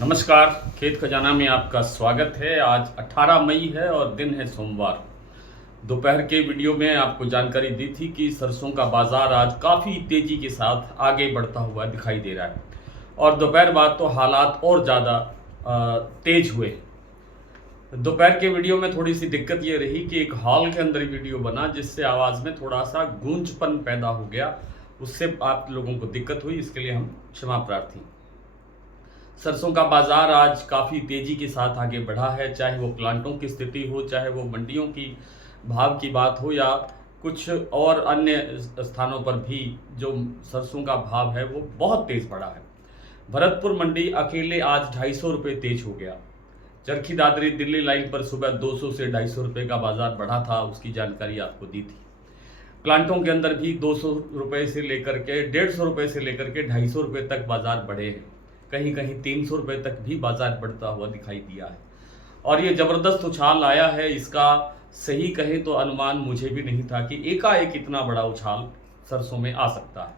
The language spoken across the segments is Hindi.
नमस्कार। खेत खजाना में आपका स्वागत है। आज 18 मई है और दिन है सोमवार। दोपहर के वीडियो में आपको जानकारी दी थी कि सरसों का बाज़ार आज काफ़ी तेज़ी के साथ आगे बढ़ता हुआ दिखाई दे रहा है और दोपहर बाद तो हालात और ज़्यादा तेज़ हुए। दोपहर के वीडियो में थोड़ी सी दिक्कत ये रही कि एक हॉल के अंदर वीडियो बना जिससे आवाज़ में थोड़ा सा गूंजपन पैदा हो गया। उससे आप लोगों को दिक्कत हुई, इसके लिए हम क्षमा प्रार्थी। सरसों का बाज़ार आज काफ़ी तेज़ी के साथ आगे बढ़ा है, चाहे वो प्लांटों की स्थिति हो, चाहे वो मंडियों की भाव की बात हो या कुछ और अन्य स्थानों पर भी जो सरसों का भाव है वो बहुत तेज़ बढ़ा है। भरतपुर मंडी अकेले आज 250 रुपये तेज हो गया। चरखी दादरी दिल्ली लाइन पर सुबह 200 से 250 रुपये का बाज़ार बढ़ा था, उसकी जानकारी आपको दी थी। प्लांटों के अंदर भी 200 रुपये से लेकर के 150 रुपये से लेकर के 250 रुपये तक बाज़ार बढ़े हैं। कहीं कहीं 300 रुपये तक भी बाजार बढ़ता हुआ दिखाई दिया है और ये ज़बरदस्त उछाल आया है। इसका सही कहें तो अनुमान मुझे भी नहीं था कि एकाएक इतना बड़ा उछाल सरसों में आ सकता है।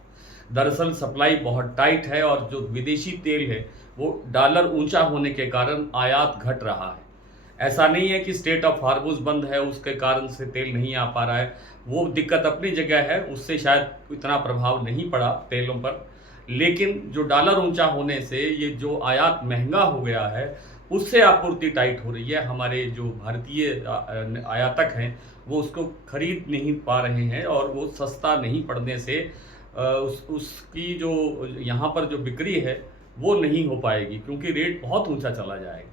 दरअसल सप्लाई बहुत टाइट है और जो विदेशी तेल है वो डॉलर ऊंचा होने के कारण आयात घट रहा है। ऐसा नहीं है कि स्टेट ऑफ हार्मोज बंद है उसके कारण से तेल नहीं आ पा रहा है, वो दिक्कत अपनी जगह है, उससे शायद इतना प्रभाव नहीं पड़ा तेलों पर। लेकिन जो डॉलर ऊंचा होने से ये जो आयात महंगा हो गया है उससे आपूर्ति टाइट हो रही है। हमारे जो भारतीय आयातक हैं वो उसको खरीद नहीं पा रहे हैं और वो सस्ता नहीं पड़ने से उसकी जो यहाँ पर जो बिक्री है वो नहीं हो पाएगी क्योंकि रेट बहुत ऊंचा चला जाएगा।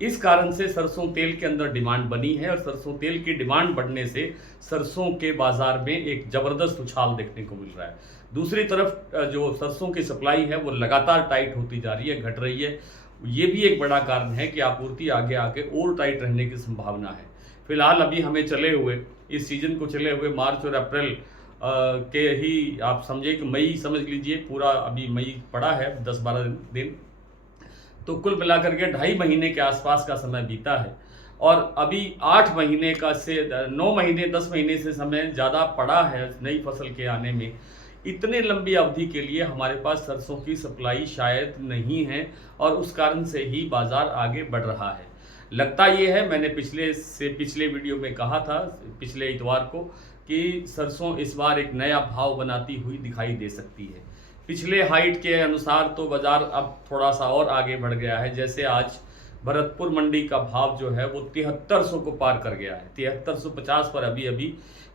इस कारण से सरसों तेल के अंदर डिमांड बनी है और सरसों तेल की डिमांड बढ़ने से सरसों के बाजार में एक ज़बरदस्त उछाल देखने को मिल रहा है। दूसरी तरफ जो सरसों की सप्लाई है वो लगातार टाइट होती जा रही है, घट रही है। ये भी एक बड़ा कारण है कि आपूर्ति आगे आगे और टाइट रहने की संभावना है। फिलहाल अभी हमें चले हुए इस सीजन को चले हुए मार्च और अप्रैल के ही आप समझे कि मई समझ लीजिए, पूरा अभी मई पड़ा है 10-12 दिन, तो कुल मिलाकर के 2.5 महीने के आसपास का समय बीता है और अभी 8 महीने का से 9 महीने 10 महीने से समय ज़्यादा पड़ा है नई फसल के आने में। इतने लंबी अवधि के लिए हमारे पास सरसों की सप्लाई शायद नहीं है और उस कारण से ही बाज़ार आगे बढ़ रहा है। लगता ये है, मैंने पिछले वीडियो में कहा था पिछले इतवार को कि सरसों इस बार एक नया भाव बनाती हुई दिखाई दे सकती है। पिछले हाइट के अनुसार तो बाज़ार अब थोड़ा सा और आगे बढ़ गया है। जैसे आज भरतपुर मंडी का भाव जो है वो 7300 को पार कर गया है, 7350 पर अभी अभी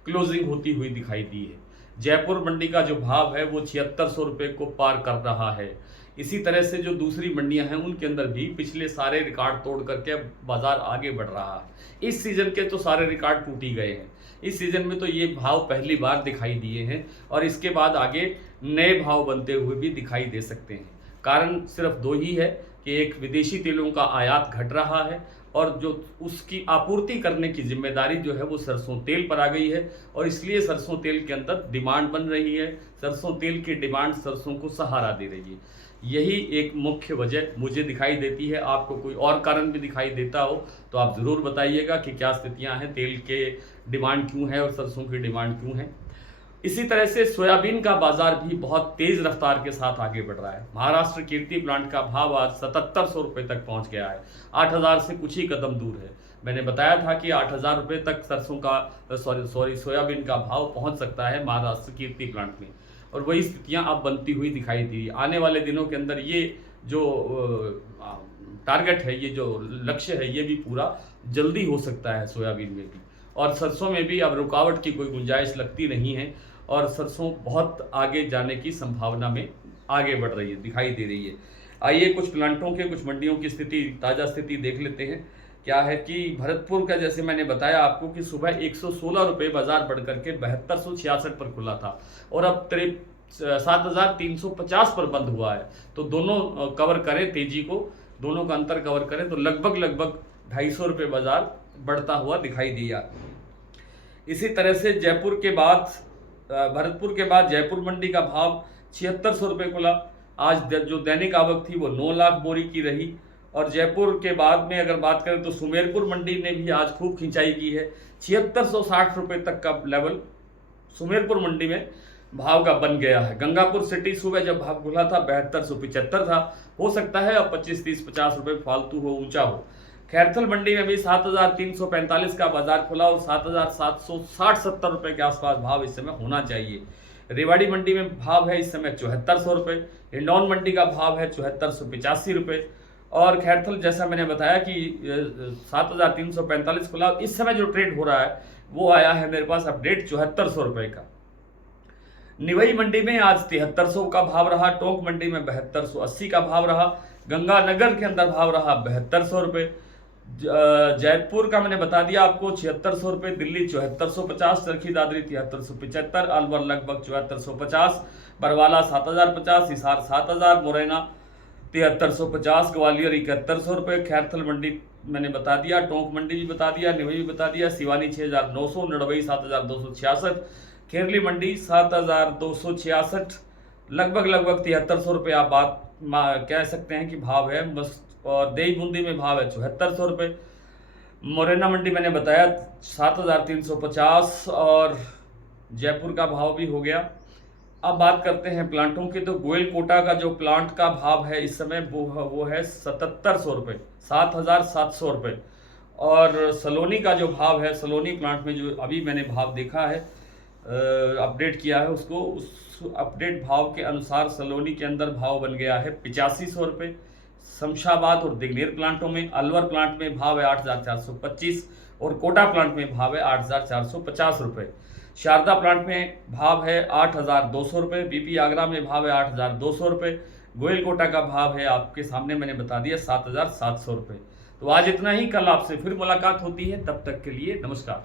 क्लोजिंग होती हुई दिखाई दी है। जयपुर मंडी का जो भाव है वो 7600 रुपये को पार कर रहा है। इसी तरह से जो दूसरी मंडियां हैं उनके अंदर भी पिछले सारे रिकॉर्ड तोड़ करके बाजार आगे बढ़ रहा है। इस सीज़न के तो सारे रिकॉर्ड टूट ही गए हैं। इस सीज़न में तो ये भाव पहली बार दिखाई दिए हैं और इसके बाद आगे नए भाव बनते हुए भी दिखाई दे सकते हैं। कारण सिर्फ दो ही है कि एक विदेशी तेलों का आयात घट रहा है और जो उसकी आपूर्ति करने की जिम्मेदारी जो है वो सरसों तेल पर आ गई है और इसलिए सरसों तेल के अंदर डिमांड बन रही है। सरसों तेल की डिमांड सरसों को सहारा दे रही है। यही एक मुख्य वजह मुझे दिखाई देती है। आपको कोई और कारण भी दिखाई देता हो तो आप ज़रूर बताइएगा कि क्या स्थितियां हैं, तेल के डिमांड क्यों है और सरसों की डिमांड क्यों है। इसी तरह से सोयाबीन का बाजार भी बहुत तेज रफ्तार के साथ आगे बढ़ रहा है। महाराष्ट्र कीर्ति प्लांट का भाव आज 7700 रुपये तक पहुंच गया है, 8000 से कुछ ही कदम दूर है। मैंने बताया था कि 8000 रुपये तक सरसों का सोयाबीन का भाव पहुंच सकता है महाराष्ट्र कीर्ति प्लांट में और वही स्थितियां अब बनती हुई दिखाई दी। आने वाले दिनों के अंदर ये जो टारगेट है, ये जो लक्ष्य है, ये भी पूरा जल्दी हो सकता है सोयाबीन में भी। और सरसों में भी अब रुकावट की कोई गुंजाइश लगती नहीं है और सरसों बहुत आगे जाने की संभावना में आगे बढ़ रही है, दिखाई दे रही है। आइए कुछ प्लांटों के, कुछ मंडियों की स्थिति, ताज़ा स्थिति देख लेते हैं। क्या है कि भरतपुर का, जैसे मैंने बताया आपको कि सुबह 116 रुपये बाजार बढ़ करके 7266 पर खुला था और अब 7350 पर बंद हुआ है। तो दोनों कवर करें तेजी को, दोनों का अंतर कवर करें तो लगभग 250 रुपये बाजार बढ़ता हुआ दिखाई दिया। इसी तरह से जयपुर के बाद भरतपुर के बाद जयपुर मंडी का भाव 7600 रुपये खुला। आज जो दैनिक आवक थी वो 9 लाख बोरी की रही और जयपुर के बाद में अगर बात करें तो सुमेरपुर मंडी ने भी आज खूब खिंचाई की है। 7660 रुपये तक का लेवल सुमेरपुर मंडी में भाव का बन गया है। गंगापुर सिटी सुबह जब भाव खुला था 7275 था, हो सकता है अब 25, 30, 50 रुपए फालतू हो, ऊंचा हो। खैरथल मंडी में भी 7345 का बाजार खुला और 7760-70 रुपए के आसपास भाव इस समय होना चाहिए। रेवाड़ी मंडी में भाव है इस समय 7400 रुपये, हिंडौन मंडी का भाव है 7485 रुपये और खैरथल जैसा मैंने बताया कि 7345 खुला। इस समय जो ट्रेड हो रहा है वो आया है मेरे पास अपडेट 7400 रुपये का। निवई मंडी में आज 7300 का भाव रहा, टोंक मंडी में 7280 का भाव रहा, गंगानगर के अंदर भाव रहा 7200 रुपये, जयपुर का मैंने बता दिया आपको 7600 रुपये, दिल्ली 7450, चरखी दादरी 7375, अलवर लगभग 7450, बरवाला 7050, हिसार 7000, मुरैना 7350, ग्वालियर 7100 रुपये, खैरथल मंडी मैंने बता दिया, टोंक मंडी भी बता दिया, निवई भी बता दिया, सिवानी 6900, नड़बई 7266, खेरली मंडी 7266, लगभग 7300 रुपये आप बात कह सकते हैं कि भाव है बस। और देई बूंदी में भाव है 7400 रुपये, मुरैना मंडी मैंने बताया 7350 और जयपुर का भाव भी हो गया। अब बात करते हैं प्लांटों की, तो गोयल कोटा का जो प्लांट का भाव है इस समय वो है 7700 रुपये, 7700 रुपये। और सलोनी का जो भाव है, सलोनी प्लांट में जो अभी मैंने भाव देखा है, अपडेट किया है उसको, उस अपडेट भाव के अनुसार सलोनी के अंदर भाव बन गया है 8500 रुपये। शमशाबाद और दिग्नेर प्लांटों में, अलवर प्लांट में भाव है 8425 और कोटा प्लांट में भाव है 8450 रुपये। शारदा प्लांट में भाव है 8200 रुपये, बीपी आगरा में भाव है 8200 रुपये, गोयल कोटा का भाव है आपके सामने मैंने बता दिया 7700 रुपये। तो आज इतना ही, कल आपसे फिर मुलाकात होती है, तब तक के लिए नमस्कार।